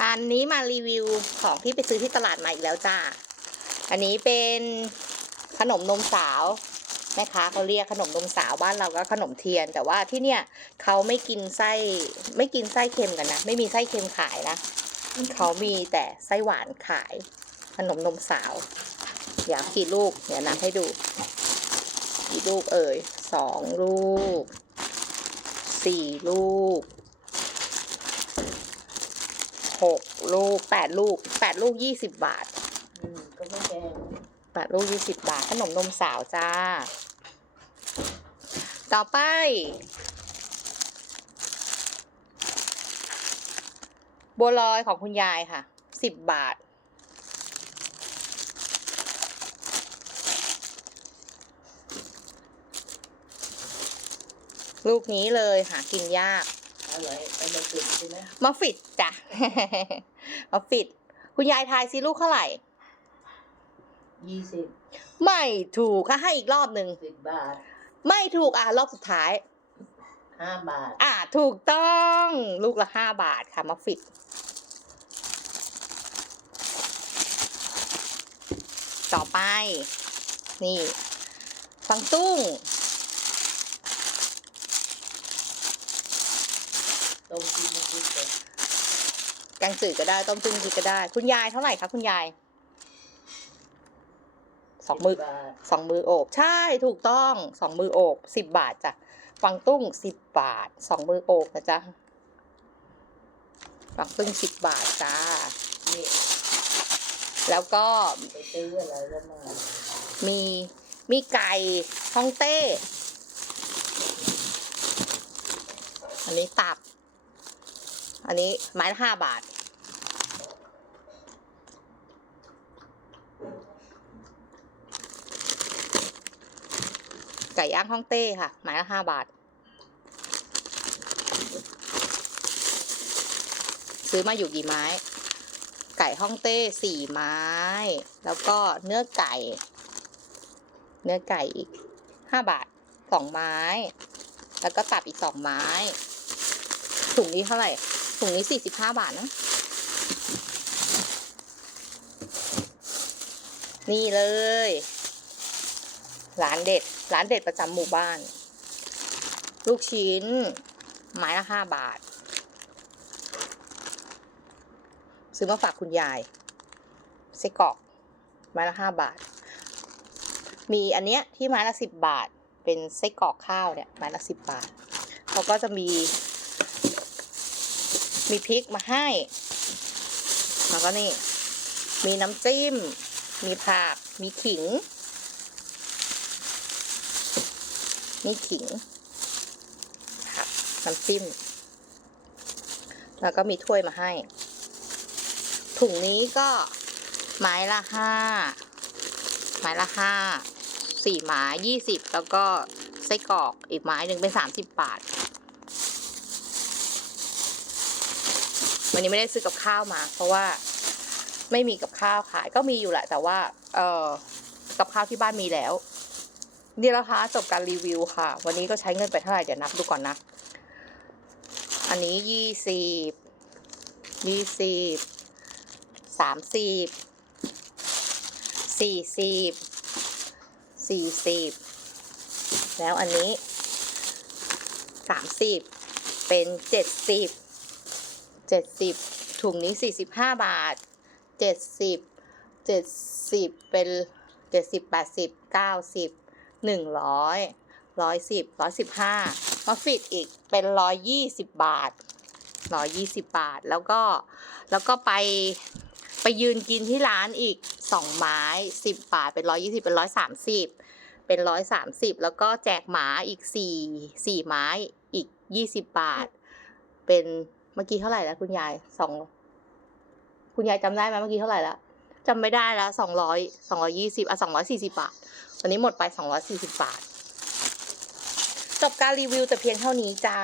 มาอันนี้มารีวิวของที่ไปซื้อที่ตลาดมาอีกแล้วจ้า อันนี้เป็นขนมนมสาวแม่ค้าเขาเรียกขนมนมสาวบ้านเราก็ขนมเทียน แต่ว่าที่เนี่ยเขาไม่กินไส้ไม่กินไส้เค็มกันนะ ไม่มีไส้เค็มขายนะเขามีแต่ไส้หวานขายขนมนมสาวเดี๋ยวกี่ลูกเดี๋ยวนับให้ดู กี่ลูกเอ่ยสองลูกสี่ลูก หกลูกแปดลูกแปดลูกยี่สิบบาทอืมก็ไม่แพงแปดลูกยี่สิบบาทขนมนมสาวจ้า ต่อไป บัวลอยของคุณยายค่ะสิบบาท ลูกนี้เลยหากินยาก อะไรเอามาติดใช่ไหมมาฟิตจ้ะมาฟิตคุณยายทายซิลูกเท่าไหร่ ยี่สิบไม่ถูกค่ะให้อีกรอบหนึ่ง สิบบาทไม่ถูกอะรอบสุดท้าย ห้าบาท อะถูกต้องลูกละห้าบาทค่ะมาฟิตต่อไป นี่ฟังตุ้ง มกินมากินกันแกงจืดก็ได้ต้มจืดก็ได้ คุณยายเท่าไหร่คะคุณยายสองมือสิบบาทสองมือโอบใช่ถูกต้องสองมือโอบสิบบาทจ้ะฟังตุ้งสิบบาทสองมือโอบนะจ๊ะฟังตุ้งสิบบาทจ้านี่แล้วก็ไปซื้ออะไรแล้วมามีมีไก่ฮ่องเต้ อันนี้ตับ อันนี้ไม้ละห้าบาท ไก่ย่างฮ่องเต้ค่ะ ไม้ละห้าบาท ซื้อมาอยู่กี่ไม้ ไก่ฮ่องเต้สี่ไม้ แล้วก็เนื้อไก่ เนื้อไก่อีกห้าบาทสองไม้ แล้วก็ตับอีกสองไม้ถุงนี้เท่าไหร่ ถุงนี้สี่สิบห้าบาทนะ นี่เลย ร้านเด็ด ร้านเด็ดประจำหมู่บ้าน ลูกชิ้น ไม้ละห้าบาท ซื้อมาฝากคุณยายไส้กรอก ไม้ละห้าบาท มีอันเนี้ยที่ไม้ละสิบบาท เป็นไส้กรอกข้าวเนี่ยไม้ละสิบบาทเขาก็จะมี มีพริกมาให้ แล้วก็นี่ มีน้ำจิ้ม มีผัก มีขิงมีขิงผักน้ำจิ้ม แล้วก็มีถ้วยมาให้ ถุงนี้ก็ไม้ละห้า ไม้ละห้า สี่ไม้ยี่สิบ แล้วก็ไส้กรอกอีกไม้หนึ่งเป็นสามสิบบาท วันนี้ไม่ได้ซื้อกับข้าวมา เพราะว่าไม่มีกับข้าวขายก็มีอยู่แหละ แต่ว่า เออกับข้าวที่บ้านมีแล้วนี่แล้วคะจบการรีวิวค่ะ วันนี้ก็ใช้เงินไปเท่าไหร่เดี๋ยวนับดูก่อนนะ อันนี้ยี่สิบยี่สิบสามสิบสี่สิบสี่สิบแล้วอันนี้สามสิบเป็นเจ็ดสิบ เจ็ดสิบถุงนี้สี่สิบห้าบาทเจ็ดสิบเจ็ดสิบเป็นเจ็ดสิบแปดสิบเก้าสิบหนึ่งร้อยร้อยสิบร้อยสิบห้ามาฟิตอีกเป็นร้อยยี่สิบบาทร้อยยี่สิบบาทแล้วก็แล้วก็ไปไปยืนกินที่ร้านอีกสองไม้สิบบาท เป็นร้อยี่สิบเป็นร้อยสามสิบเป็นร้อยสามสิบแล้วก็แจกหมาอีกสี่สี่ไม้อีกยี่สิบบาท เป็น เมื่อกี้เท่าไหร่แล้วคุณยายสองคุณยายจำได้ไหมเมื่อกี้เท่าไหร่แล้วจำไม่ได้แล้วสองร้อยสองร้อยี่สิบอะสองร้อยสี่สิบาทวันนี้หมดไปสองร้อยสี่สิบาทจบการรีวิวแต่เพียงเท่านี้จ้า